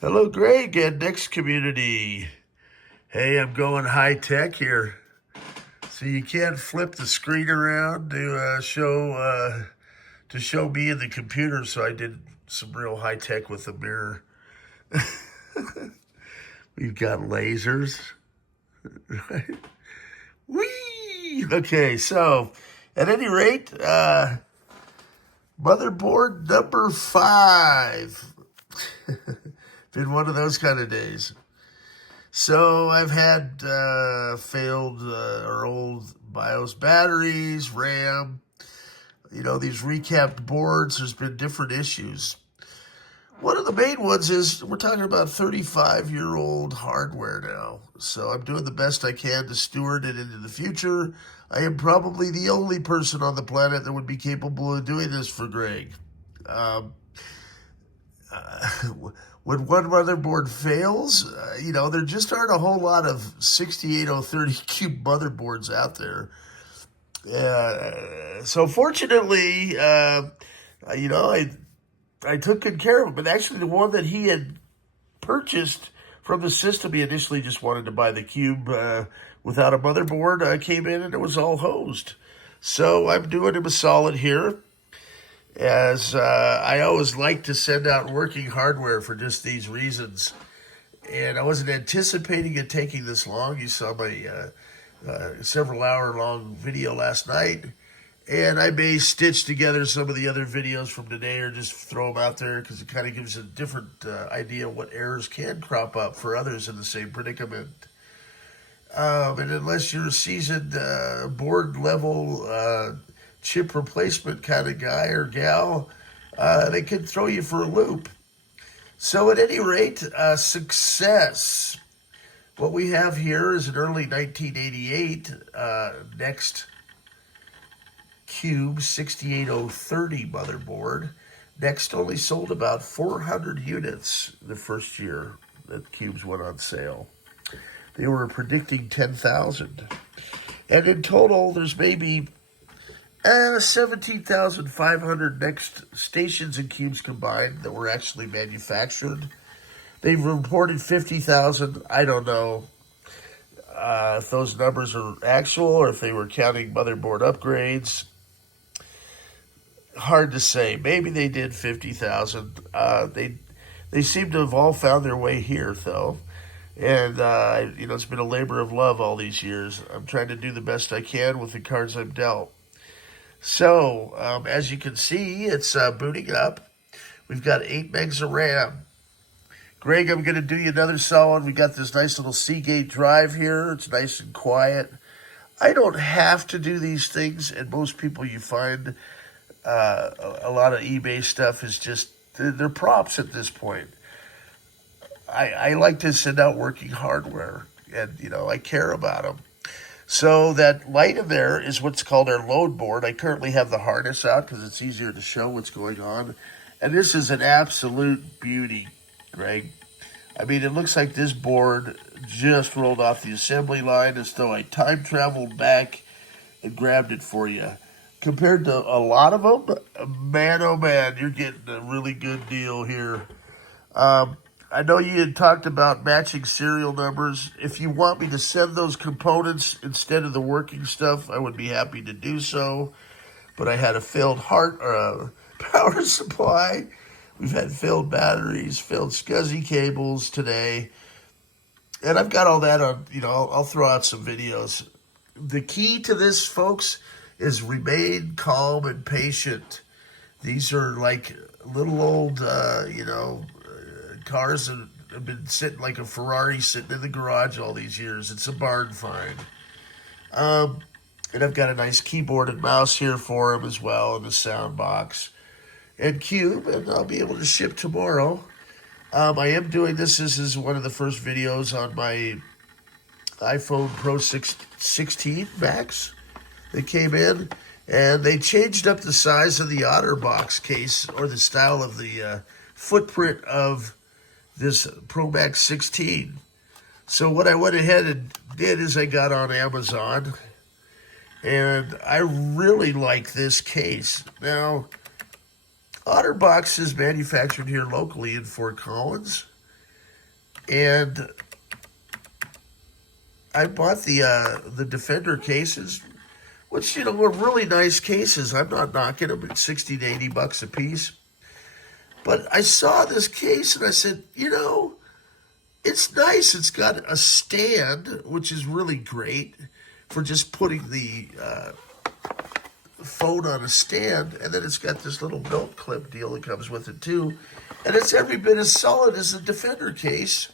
Hello, Greg and next community. Hey, I'm going high tech here. So you can't flip the screen around to show me in the computer. So I did some real high tech with the mirror. We've got lasers. Right? Whee! Okay, so at any rate, motherboard number 5. Been one of those kind of days. So I've had failed or old BIOS batteries, RAM, these recapped boards. There's been different issues. One of the main ones is we're talking about 35-year-old hardware now. So I'm doing the best I can to steward it into the future. I am probably the only person on the planet that would be capable of doing this for Greg. Um, when one motherboard fails, there just aren't a whole lot of 68030 cube motherboards out there. So fortunately, I took good care of him. But actually, the one that he had purchased from the system, he initially just wanted to buy the cube without a motherboard, came in and it was all hosed. So I'm doing him a solid here, as I always like to send out working hardware for just these reasons. And I wasn't anticipating it taking this long. You saw my several hour long video last night. And I may stitch together some of the other videos from today or just throw them out there because it kind of gives a different idea of what errors can crop up for others in the same predicament. And unless you're a seasoned board level chip replacement kind of guy or gal, they could throw you for a loop. So at any rate, success. What we have here is an early 1988 Next Cube 68030 motherboard. Next only sold about 400 units the first year that cubes went on sale. They were predicting 10,000. And in total, there's maybe 17,500 Next stations and cubes combined that were actually manufactured. They've reported 50,000. I don't know if those numbers are actual or if they were counting motherboard upgrades. Hard to say. Maybe they did 50,000. They seem to have all found their way here, though. And, it's been a labor of love all these years. I'm trying to do the best I can with the cards I'm dealt. So, as you can see, it's booting up. We've got 8 megs of RAM. Greg, I'm going to do you another solid. We got this nice little Seagate drive here. It's nice and quiet. I don't have to do these things, and most people you find, a lot of eBay stuff is just, they're props at this point. I like to send out working hardware, and, I care about them. So that light in there is what's called our load board. I currently have the harness out because it's easier to show what's going on. And this is an absolute beauty, Greg. I mean, it looks like this board just rolled off the assembly line as though I time traveled back and grabbed it for you. Compared to a lot of them, man, oh man, you're getting a really good deal here. I know you had talked about matching serial numbers. If you want me to send those components instead of the working stuff, I would be happy to do so. But I had a failed power supply. We've had failed batteries, failed SCSI cables today. And I've got all that on, I'll throw out some videos. The key to this, folks, is remain calm and patient. These are like little old, cars that have been sitting like a Ferrari sitting in the garage all these years. It's a barn find. And I've got a nice keyboard and mouse here for him as well, and a soundbox and cube, and I'll be able to ship tomorrow. I am doing this. This is one of the first videos on my iPhone Pro 16 Max that came in, and they changed up the size of the OtterBox case, or the style of the footprint of this Pro Max 16. So what I went ahead and did is I got on Amazon, and I really like this case. Now, OtterBox is manufactured here locally in Fort Collins, And I bought the Defender cases, which, were really nice cases. I'm not knocking them at 60 to 80 bucks a piece. But I saw this case and I said, it's nice. It's got a stand, which is really great for just putting the phone on a stand. And then it's got this little belt clip deal that comes with it too. And it's every bit as solid as the Defender case.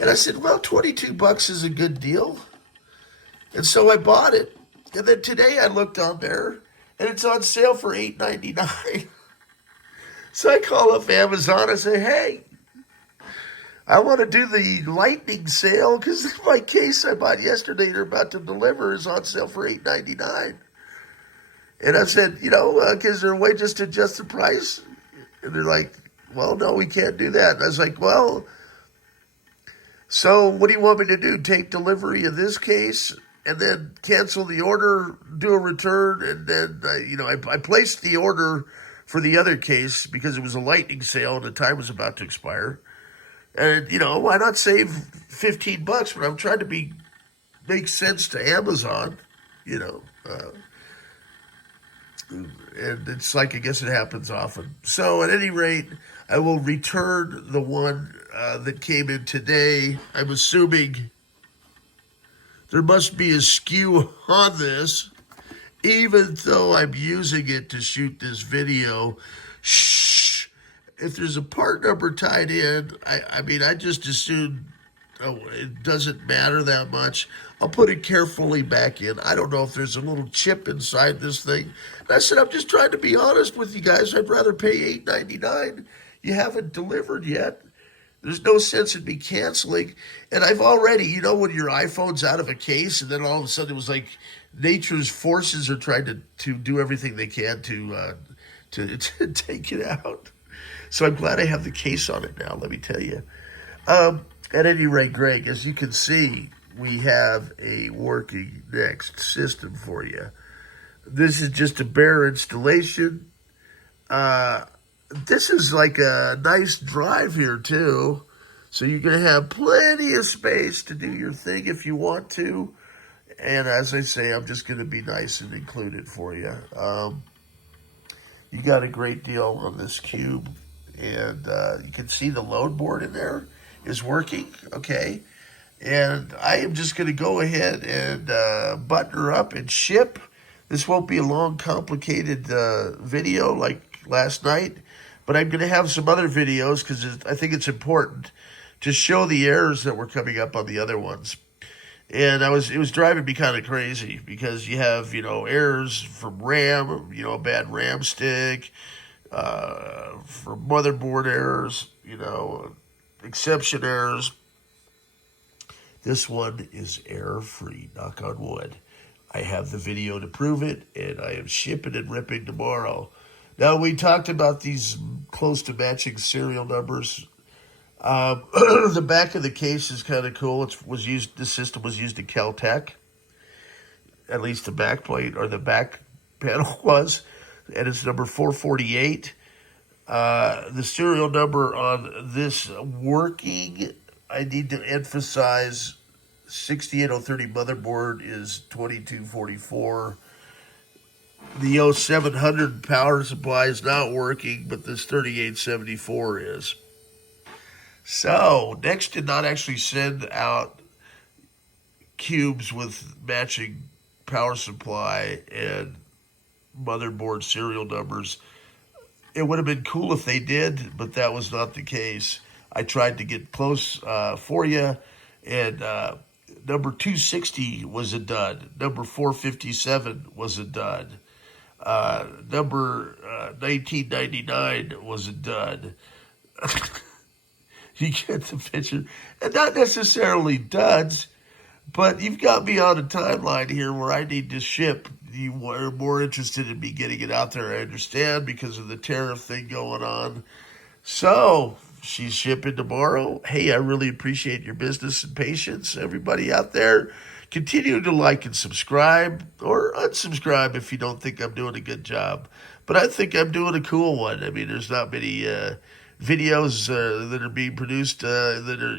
And I said, well, 22 bucks is a good deal. And so I bought it. And then today I looked on there and it's on sale for $8.99. So I call up Amazon and say, hey, I want to do the lightning sale because my case I bought yesterday they're about to deliver is on sale for $8.99. And I said, is there a way just to adjust the price? And they're like, well, no, we can't do that. And I was like, well, so what do you want me to do? Take delivery of this case and then cancel the order, do a return, and then, I placed the order for the other case because it was a lightning sale and the time was about to expire. And, why not save 15 bucks? But I'm trying to make sense to Amazon, and it's like, I guess it happens often. So at any rate, I will return the one that came in today. I'm assuming there must be a skew on this, even though I'm using it to shoot this video. Shh. If there's a part number tied in, I just assume it doesn't matter that much. I'll put it carefully back in. I don't know if there's a little chip inside this thing. And I said, I'm just trying to be honest with you guys. I'd rather pay $8.99. You haven't delivered yet. There's no sense in me canceling. And I've already, when your iPhone's out of a case and then all of a sudden it was like nature's forces are trying to do everything they can to take it out. So I'm glad I have the case on it now, let me tell you. At any rate, Greg, as you can see, we have a working Next system for you. This is just a bare installation. This is like a nice drive here, too. So you're going to have plenty of space to do your thing if you want to. And as I say, I'm just going to be nice and include it for you. You got a great deal on this cube. And you can see the load board in there is working, okay? And I am just going to go ahead and button her up and ship. This won't be a long, complicated video like last night, but I'm going to have some other videos because I think it's important to show the errors that were coming up on the other ones. And it was driving me kind of crazy because you have, errors from RAM, a bad RAM stick, for motherboard errors, exception errors. This one is error-free, knock on wood. I have the video to prove it, and I am shipping and ripping tomorrow. Now, we talked about these close to matching serial numbers. The back of the case is kind of cool. The system was used in Caltech. At least the back plate or the back panel was. And it's number 448. The serial number on this working, I need to emphasize, 68030 motherboard is 2244. The 0700 power supply is not working, but this 3874 is. So, Next did not actually send out cubes with matching power supply and motherboard serial numbers. It would have been cool if they did, but that was not the case. I tried to get close for you, and number 260 was a dud. Number 457 was a dud. Number 1999 was a dud. You get the picture. And not necessarily duds, but you've got me on a timeline here where I need to ship. You are more interested in me getting it out there, I understand, because of the tariff thing going on. So, she's shipping tomorrow. Hey, I really appreciate your business and patience. Everybody out there, continue to like and subscribe, or unsubscribe if you don't think I'm doing a good job. But I think I'm doing a cool one. I mean, there's not many videos that are being produced that are,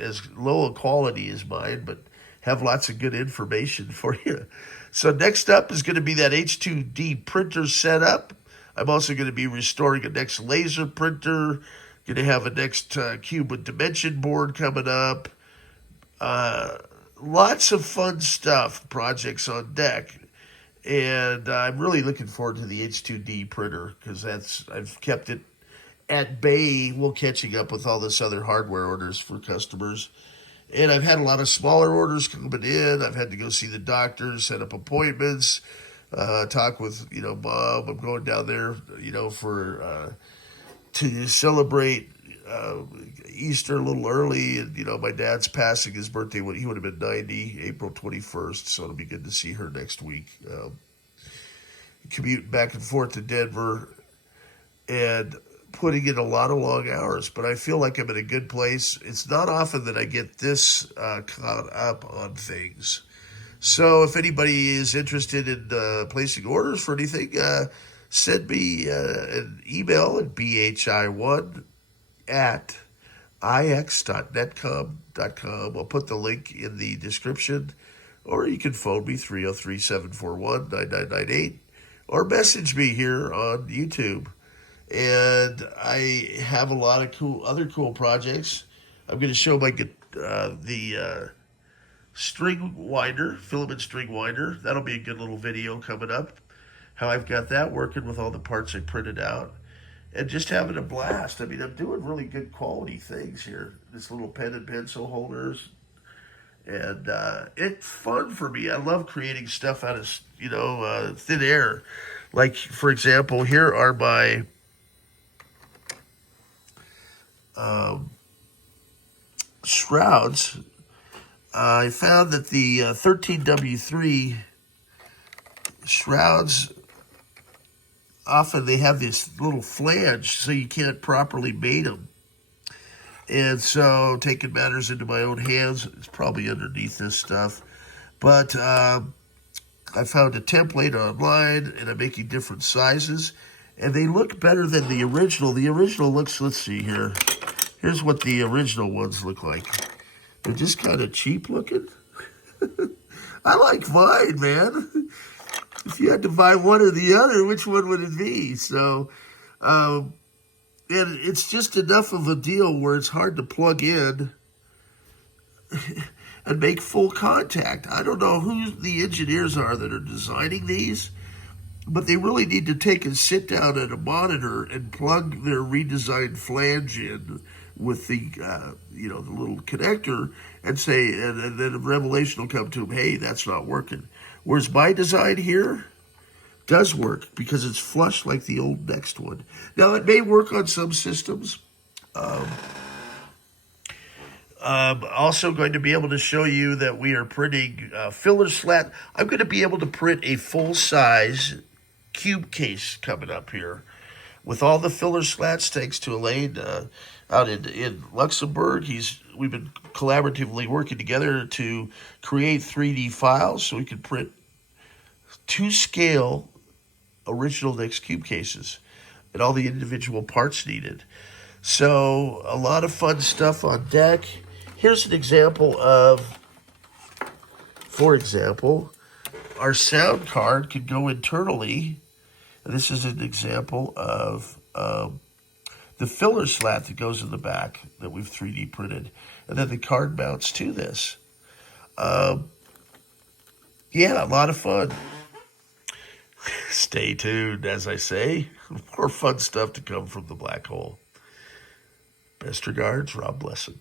as low a quality as mine, but have lots of good information for you. So next up is going to be that H2D printer setup. I'm also going to be restoring a next laser printer. Going to have a next cube with dimension board coming up. Lots of fun stuff, projects on deck. And I'm really looking forward to the H2D printer because I've kept it at bay while catching up with all this other hardware orders for customers. And I've had a lot of smaller orders coming in. I've had to go see the doctor, set up appointments, talk with, Mom. I'm going down there, for to celebrate Easter a little early. And, my dad's passing. His birthday, he would have been 90, April 21st. So it'll be good to see her next week. Commute back and forth to Denver and putting in a lot of long hours. But I feel like I'm in a good place. It's not often that I get this caught up on things. So if anybody is interested in placing orders for anything, send me an email at bhi1@ix.netcom.com. I'll put the link in the description, or you can phone me 303-741-9998, or message me here on YouTube. And I have a lot of other cool projects. I'm going to show the string winder, filament string winder. That'll be a good little video coming up. How I've got that working with all the parts I printed out. And just having a blast. I mean, I'm doing really good quality things here. This little pen and pencil holders. And it's fun for me. I love creating stuff out of, thin air. Like, for example, here are my shrouds. I found that the 13W3 shrouds, often they have this little flange, so you can't properly mate them. And so taking matters into my own hands, it's probably underneath this stuff. But I found a template online, and I'm making different sizes. And they look better than the original. The original looks, let's see here. Here's what the original ones look like. They're just kind of cheap looking. I like mine, man. If you had to buy one or the other, which one would it be? So, and it's just enough of a deal where it's hard to plug in and make full contact. I don't know who the engineers are that are designing these, but they really need to take and sit down at a monitor and plug their redesigned flange in with the, the little connector and say, and then a revelation will come to them, hey, that's not working. Whereas my design here does work because it's flush like the old next one. Now, it may work on some systems. I'm also going to be able to show you that we are printing filler slat. I'm going to be able to print a full-size cube case coming up here with all the filler slats, thanks to Elaine out in Luxembourg. We've been collaboratively working together to create 3D files so we can print to-scale original Nix cube cases and all the individual parts needed. So a lot of fun stuff on deck. Here's an example of, for example, our sound card could go internally. And this is an example of the filler slat that goes in the back that we've 3D printed. And then the card mounts to this. Yeah, a lot of fun. Stay tuned, as I say. More fun stuff to come from the black hole. Best regards, Rob Blesson.